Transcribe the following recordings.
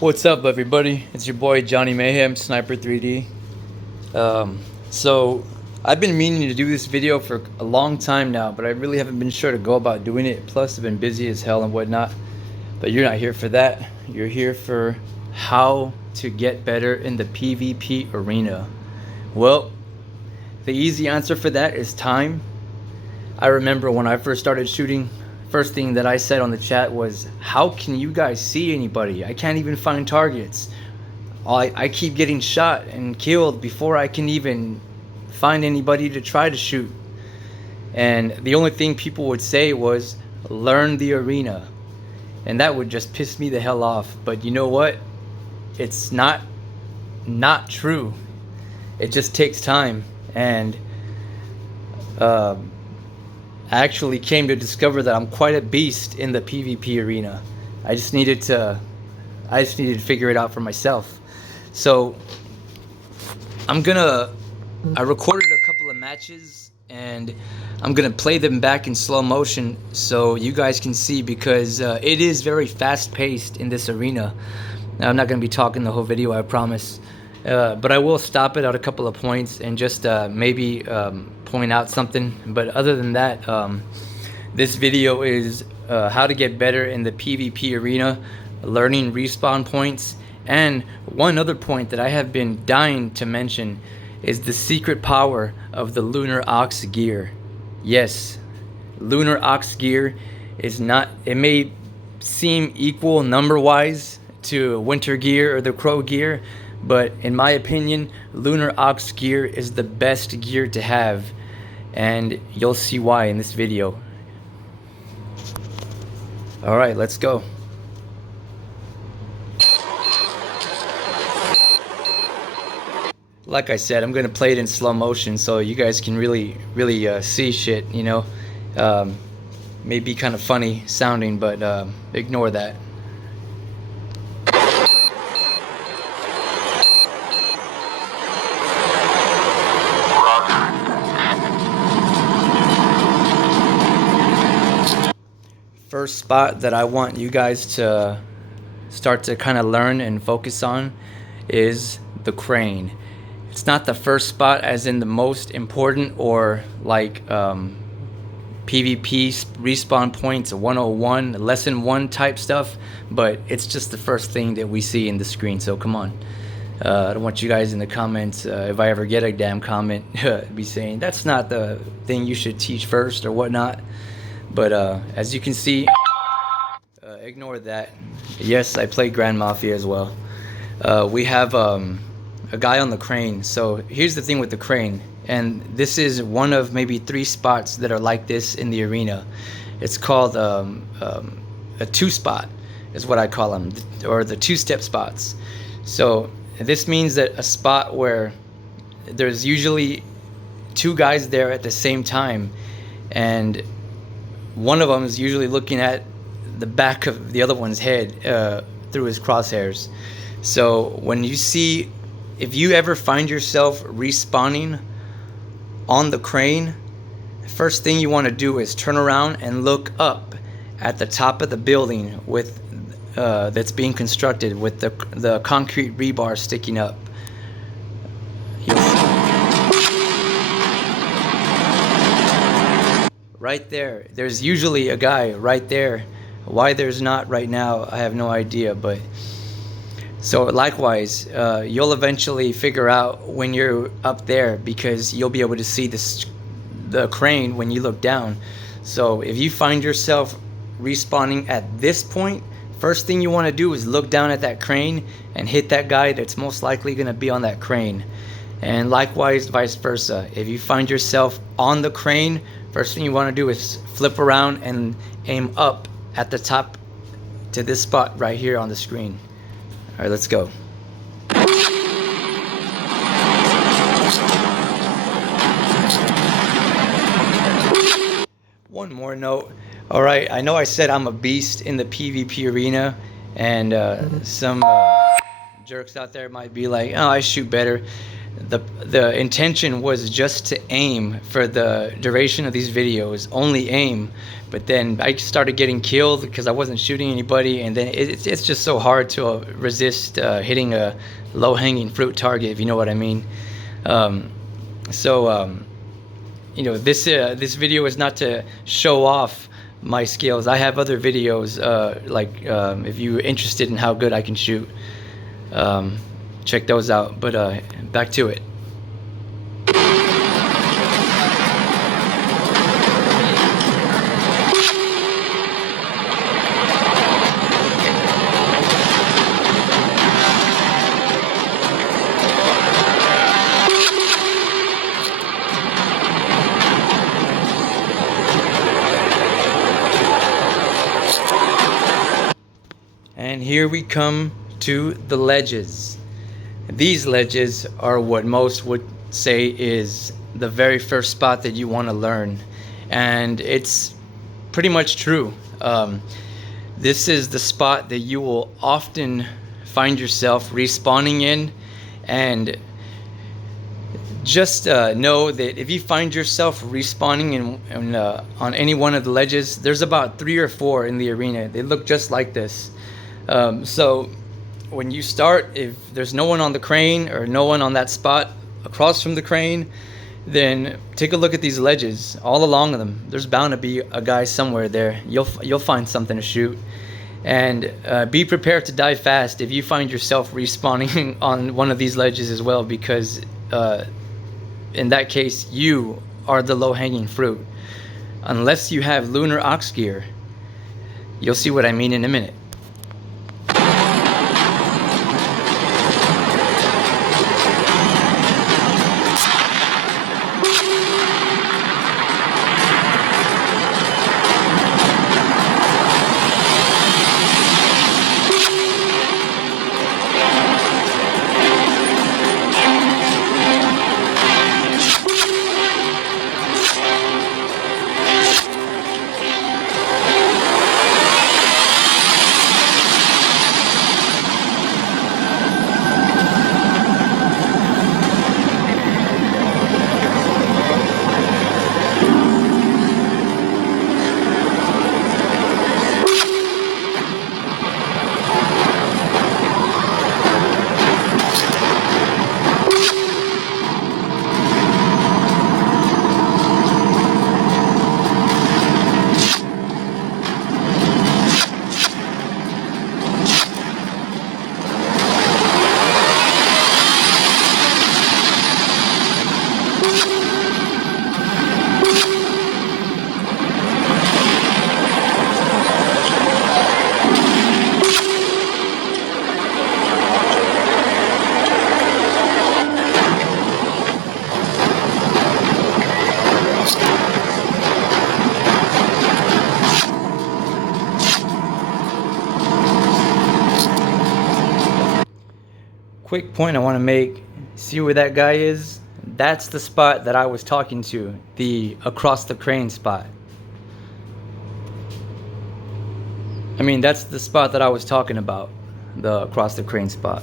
What's up, everybody? It's your boy Jonnie Mayhem, Sniper 3D. So I've been meaning to do this video for a long time now, but I really haven't been sure to go about doing it. Plus, I've been busy as hell and whatnot. But you're not here for that. You're here for how to get better in the PvP arena. Well, the easy answer for that is time. I remember when I first started shooting, first thing that I said on the chat was, how can you guys see anybody? I can't even find targets. I keep getting shot and killed before I can even find anybody to try to shoot. And the only thing people would say was, learn the arena. And that would just piss me the hell off. But you know what? It's not true. It just takes time. And I actually came to discover that I'm quite a beast in the PvP arena. I just needed to figure it out for myself. So I recorded a couple of matches and I'm gonna play them back in slow motion so you guys can see, because it is very fast paced in this arena. Now, I'm not gonna be talking the whole video, I promise. But I will stop it at a couple of points and just maybe point out something. But other than that, this video is how to get better in the PvP arena, learning respawn points, and one other point that I have been dying to mention is the secret power of the Lunar Ox Gear. Yes, Lunar Ox Gear is not, it may seem equal number-wise to Winter Gear or the Crow Gear, but in my opinion, Lunar Ox Gear is the best gear to have, and you'll see why in this video. Alright, let's go. Like I said, I'm gonna play it in slow motion so you guys can really see shit, you know. May be kind of funny sounding, but ignore that. First spot that I want you guys to start to kind of learn and focus on is the crane. It's not the first spot as in the most important or like PvP respawn points 101 lesson 1 type stuff, but it's just the first thing that we see in the screen. So come on, I don't want you guys in the comments, if I ever get a damn comment, be saying that's not the thing you should teach first or whatnot. But as you can see, ignore that. Yes, I play Grand Mafia as well. We have a guy on the crane. So here's the thing with the crane, and this is one of maybe 3 spots that are like this in the arena. It's called a 2-spot is what I call them, or the 2-step spots. So this means that a spot where there's usually 2 guys there at the same time, and one of them is usually looking at the back of the other one's head through his crosshairs. So when you see, if you ever find yourself respawning on the crane, first thing you want to do is turn around and look up at the top of the building with that's being constructed with the concrete rebar sticking up. Right there, there's usually a guy right there. Why there's not right now, I have no idea. But so likewise, you'll eventually figure out when you're up there, because you'll be able to see the crane when you look down. So if you find yourself respawning at this point, first thing you want to do is look down at that crane and hit that guy that's most likely going to be on that crane. And likewise, vice versa. If you find yourself on the crane, first thing you want to do is flip around and aim up at the top to this spot right here on the screen. Alright, let's go. One more note. Alright, I know I said I'm a beast in the PvP arena, and some jerks out there might be like, oh, I shoot better. the intention was just to aim for the duration of these videos, only aim. But then I started getting killed because I wasn't shooting anybody, and then it's just so hard to resist hitting a low-hanging fruit target, if you know what I mean. You know, this video is not to show off my skills. I have other videos, if you're interested in how good I can shoot, check those out. But back to it. And here we come to the ledges. These ledges are what most would say is the very first spot that you want to learn, and it's pretty much true. This is the spot that you will often find yourself respawning in, and just know that if you find yourself respawning on any one of the ledges, there's about 3 or 4 in the arena. They look just like this. So when you start, if there's no one on the crane or no one on that spot across from the crane, then take a look at these ledges. All along them, there's bound to be a guy somewhere there. You'll find something to shoot, and be prepared to die fast if you find yourself respawning on one of these ledges as well, because in that case you are the low-hanging fruit, unless you have Lunar Ox Gear. You'll see what I mean in a minute. Quick point I want to make. See where that guy is? That's the spot that I was talking to, the across the crane spot. I mean, that's the spot that I was talking about, the across the crane spot.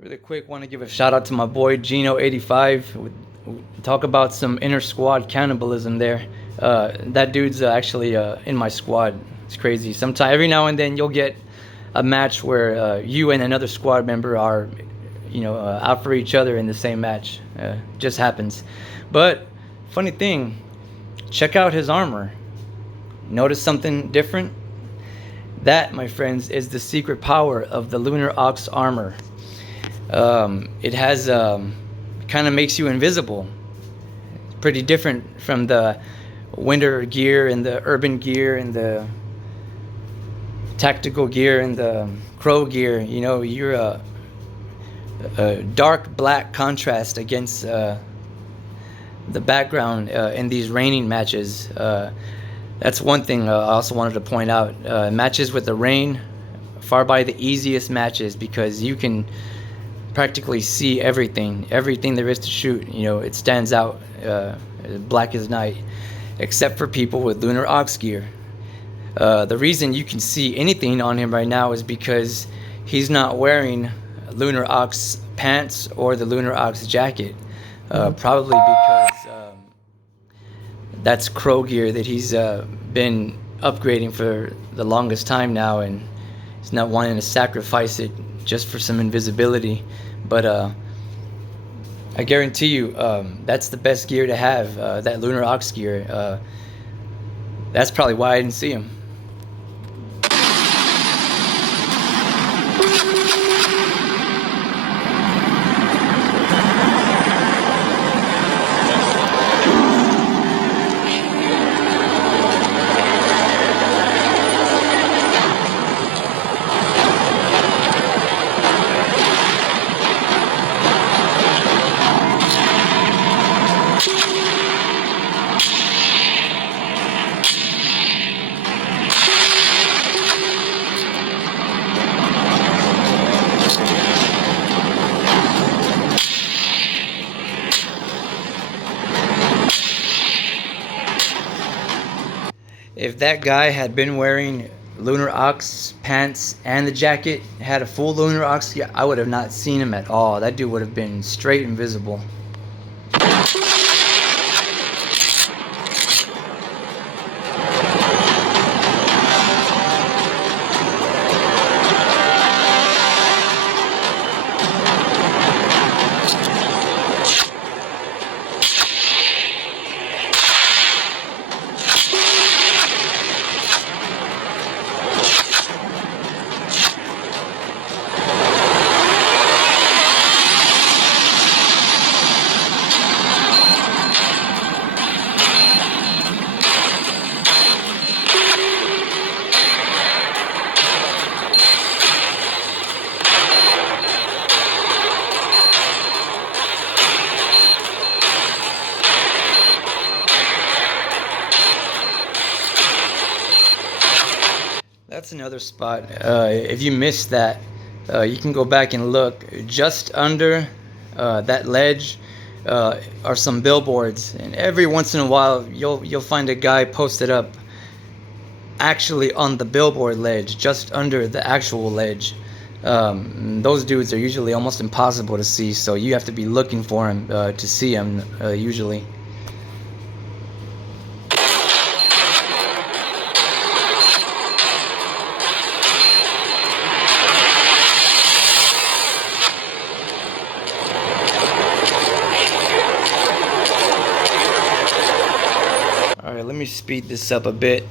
Really quick, want to give a shout out to my boy Gino85. We talk about some inner squad cannibalism there. That dude's actually in my squad. It's crazy. Sometimes, every now and then, you'll get a match where you and another squad member are, out for each other in the same match. Just happens. But funny thing, check out his armor. Notice something different? That, my friends, is the secret power of the Lunar Ox armor. It has kind of makes you invisible. It's pretty different from the winter gear and the urban gear and the tactical gear and the crow gear. You're a dark black contrast against the background in these raining matches. That's one thing I also wanted to point out. Matches with the rain, far by the easiest matches, because you can practically see everything there is to shoot. It stands out black as night, except for people with Lunar Ox Gear. The reason you can see anything on him right now is because he's not wearing Lunar Ox pants or the Lunar Ox jacket. Probably because that's crow gear that he's been upgrading for the longest time now, and he's not wanting to sacrifice it just for some invisibility. But I guarantee you, that's the best gear to have, that Lunar Ox gear. That's probably why I didn't see him. If that guy had been wearing Lunar Ox pants and the jacket, had a full Lunar Ox gear, I would have not seen him at all. That dude would have been straight invisible. That's another spot. If you missed that, you can go back and look. Just under that ledge are some billboards, and every once in a while you'll find a guy posted up actually on the billboard ledge, just under the actual ledge. Those dudes are usually almost impossible to see, so you have to be looking for him to see him usually. Alright, let me speed this up a bit.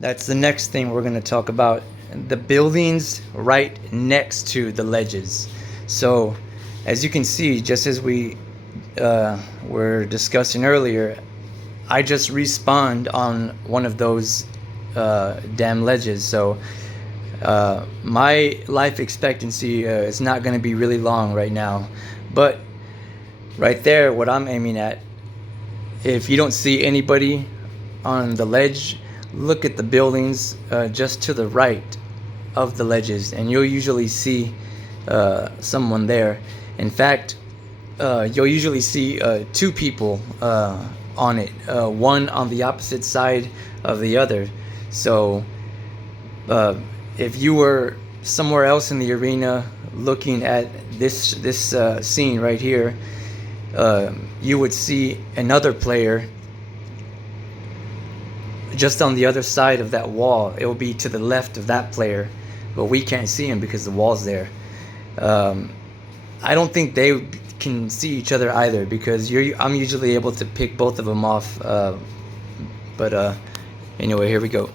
That's the next thing we're going to talk about. The buildings right next to the ledges. So, as you can see, just as we were discussing earlier, I just respawned on one of those damn ledges. So, my life expectancy is not going to be really long right now. But, right there, what I'm aiming at, if you don't see anybody on the ledge, look at the buildings just to the right of the ledges, and you'll usually see someone there. In fact, you'll usually see two people on it, one on the opposite side of the other. So if you were somewhere else in the arena looking at this scene right here, you would see another player just on the other side of that wall. It will be to the left of that player, but we can't see him because the wall's there. I don't think they can see each other either, because I'm usually able to pick both of them off. But anyway, here we go.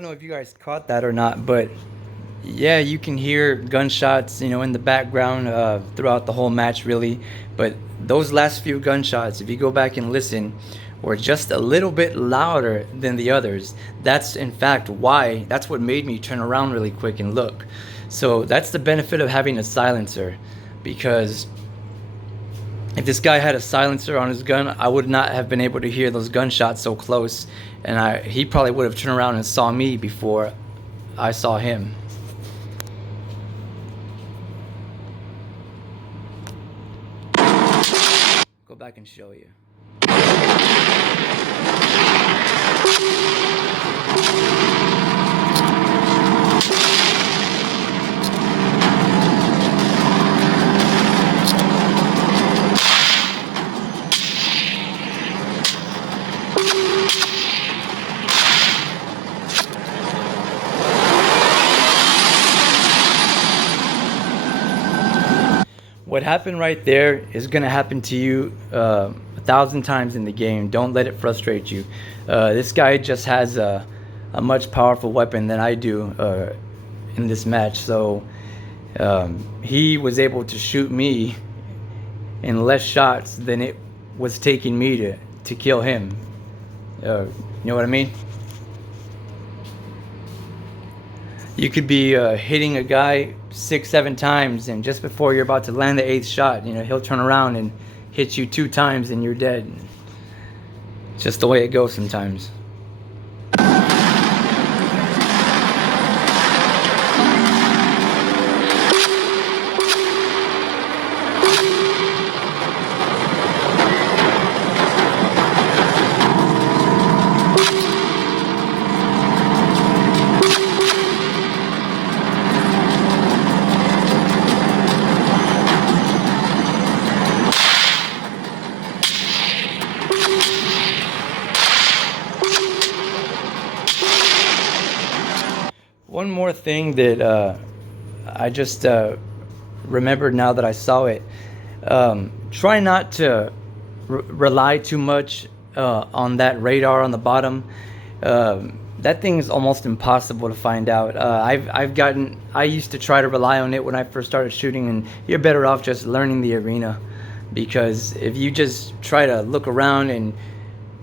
don't know if you guys caught that or not, but yeah, you can hear gunshots, in the background throughout the whole match, really. But those last few gunshots, if you go back and listen, were just a little bit louder than the others. That's in fact why, that's what made me turn around really quick and look. So that's the benefit of having a silencer, because if this guy had a silencer on his gun, I would not have been able to hear those gunshots so close, and he probably would have turned around and saw me before I saw him. Go back and show you. What happened right there is going to happen to you 1,000 times in the game. Don't let it frustrate you. This guy just has a much powerful weapon than I do in this match. So he was able to shoot me in less shots than it was taking me to kill him. You know what I mean? You could be hitting a guy 6-7 times, and just before you're about to land the 8th shot, he'll turn around and hit you 2 times and you're dead. It's just the way it goes sometimes. One more thing that I just remembered now that I saw it. Try not to rely too much on that radar on the bottom. That thing is almost impossible to find out. I used to try to rely on it when I first started shooting, and you're better off just learning the arena, because if you just try to look around and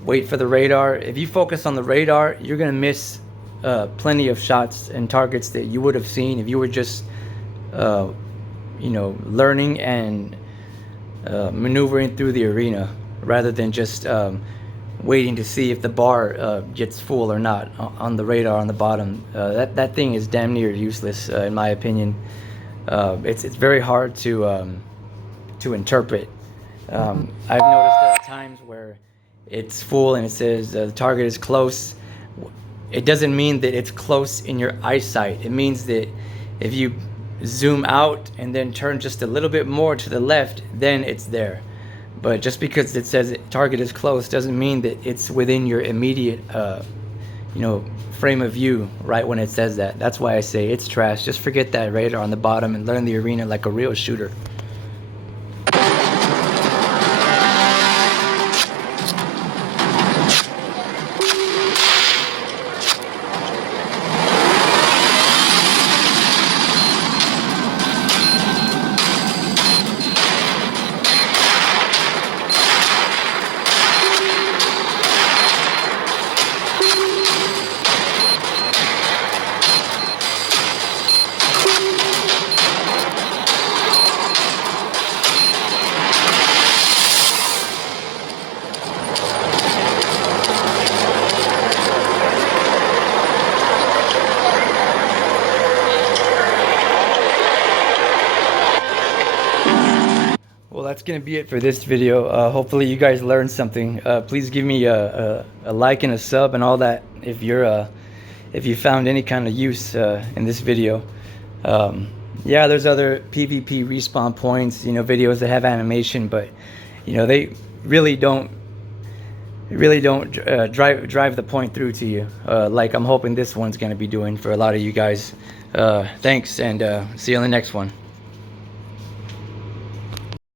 wait for the radar, if you focus on the radar, you're gonna miss plenty of shots and targets that you would have seen if you were just learning and maneuvering through the arena, rather than just waiting to see if the bar gets full or not on the radar on the bottom. That thing is damn near useless in my opinion. It's very hard to interpret. I've noticed there are times where it's full and it says the target is close. It doesn't mean that it's close in your eyesight. It means that if you zoom out and then turn just a little bit more to the left, then it's there. But just because it says target is close doesn't mean that it's within your immediate frame of view right when it says that. That's why I say it's trash. Just forget that radar on the bottom and learn the arena like a real shooter. Well, that's going to be it for this video. Hopefully you guys learned something. Please give me a like and a sub and all that if you found any kind of use in this video. Yeah, there's other PvP respawn points, videos that have animation, but they really don't drive the point through to you like I'm hoping this one's going to be doing for a lot of you guys. Thanks, and see you on the next one.